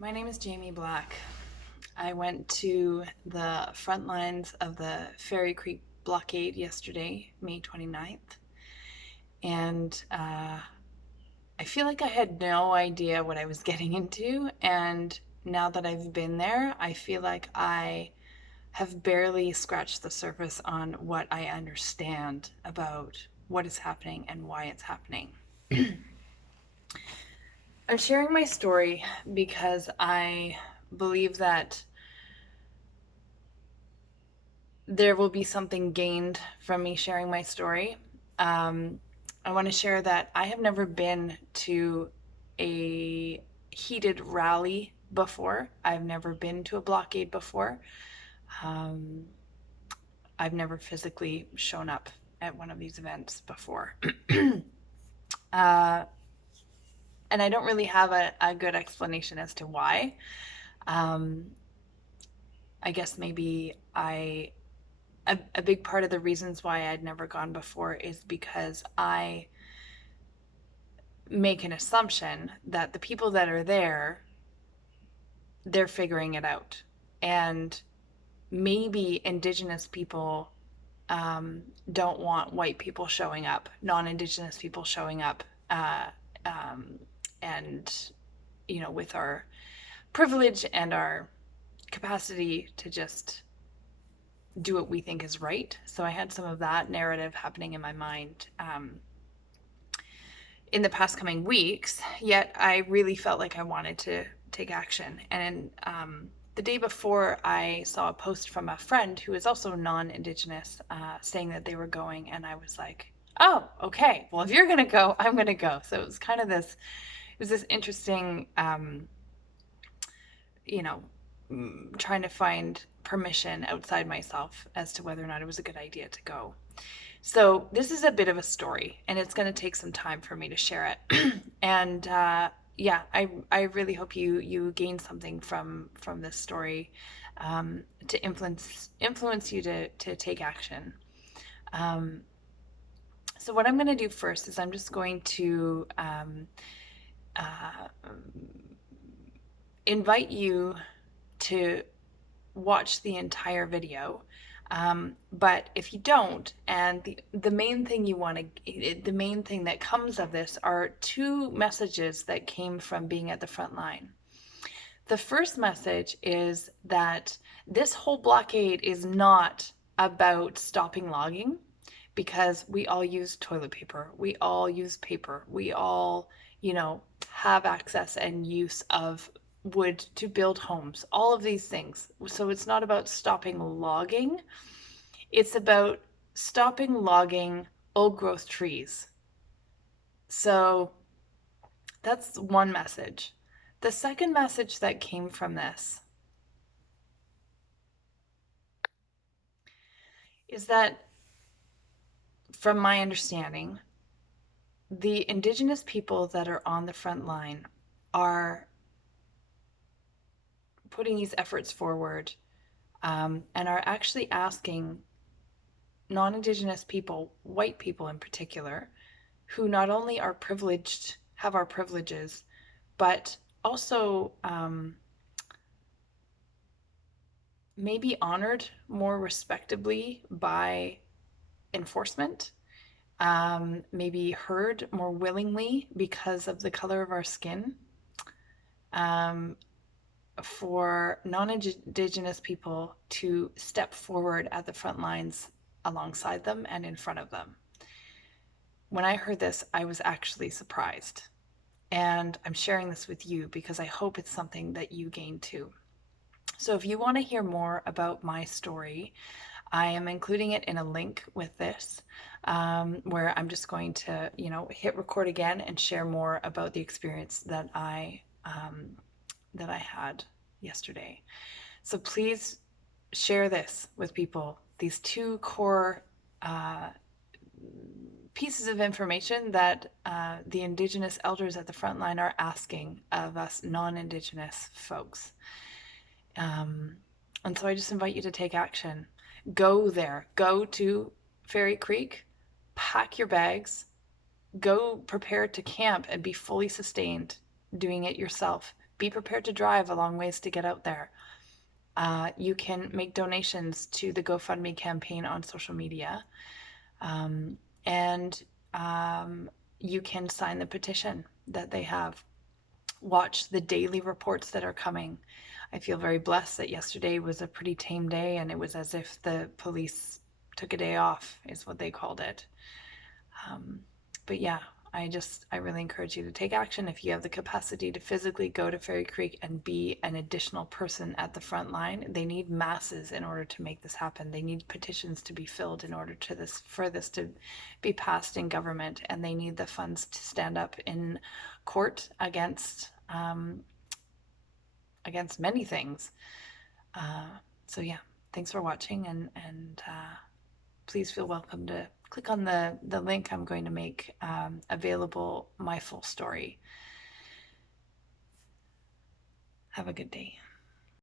My name is Jamie Black. I went to the front lines of the Fairy Creek Blockade yesterday, May 29th, and I feel like I had no idea what I was getting into. And now that I've been there, I feel like I have barely scratched the surface on what I understand about what is happening and why it's happening. I'm sharing my story because I believe that there will be something gained from me sharing my story. Um, I want to share that I have never been to a heated rally before. I've never been to a blockade before. Um, I've never physically shown up at one of these events before. uh, and I don't really have a good explanation as to why. Um, I guess maybe a big part of the reasons why I'd never gone before is because I make an assumption that the people that are there, they're figuring it out. And maybe Indigenous people don't want white people showing up, non-Indigenous people showing up, um, and, with our privilege and our capacity to just do what we think is right. So I had some of that narrative happening in my mind in the past coming weeks, yet I really felt like I wanted to take action. And the day before, I saw a post from a friend who is also non-Indigenous saying that they were going, and I was like, oh, okay, well, if you're going to go, I'm going to go. So it was kind of this, it was this interesting, you know, trying to find permission outside myself as to whether or not it was a good idea to go. So this is a bit of a story, and it's going to take some time for me to share it. And yeah, I really hope you gain something from this story to influence you to take action. So what I'm going to do first is I'm just going to invite you to watch the entire video. But if you don't, and the main thing the main thing that comes of this are two messages that came from being at the front line. The first message is that this whole blockade is not about stopping logging, because we all use toilet paper, we all use paper, we all, have access and use of wood to build homes, all of these things. So it's not about stopping logging, it's about stopping logging old growth trees. So that's one message. The second message that came from this is that, from my understanding, the Indigenous people that are on the front line are putting these efforts forward and are actually asking non-Indigenous people, white people in particular, who not only are privileged, have our privileges, but also maybe honored more respectably by enforcement, maybe heard more willingly because of the color of our skin, for non-Indigenous people to step forward at the front lines alongside them and in front of them. When I heard this, I was actually surprised. And I'm sharing this with you because I hope it's something that you gain too. So if you want to hear more about my story, I am including it in a link with this, where I'm just going to, hit record again and share more about the experience that I had yesterday. So please share this with people. These two core pieces of information that the Indigenous elders at the front line are asking of us non-Indigenous folks. And so I just invite you to take action. Go there. Go to Fairy Creek, pack your bags, go prepare to camp and be fully sustained doing it yourself. be prepared to drive a long ways to get out there. You can make donations to the GoFundMe campaign on social media. And you can sign the petition that they have. Watch the daily reports that are coming. I feel very blessed that yesterday was a pretty tame day, and it was as if the police took a day off, is what they called it. But yeah, I really encourage you to take action if you have the capacity to physically go to Fairy Creek and be an additional person at the front line. They need masses in order to make this happen. They need petitions to be filled in order for this to be passed in government, and they need the funds to stand up in court against many things. So yeah, thanks for watching, and please feel welcome to click on the link I'm going to make available, my full story. Have a good day.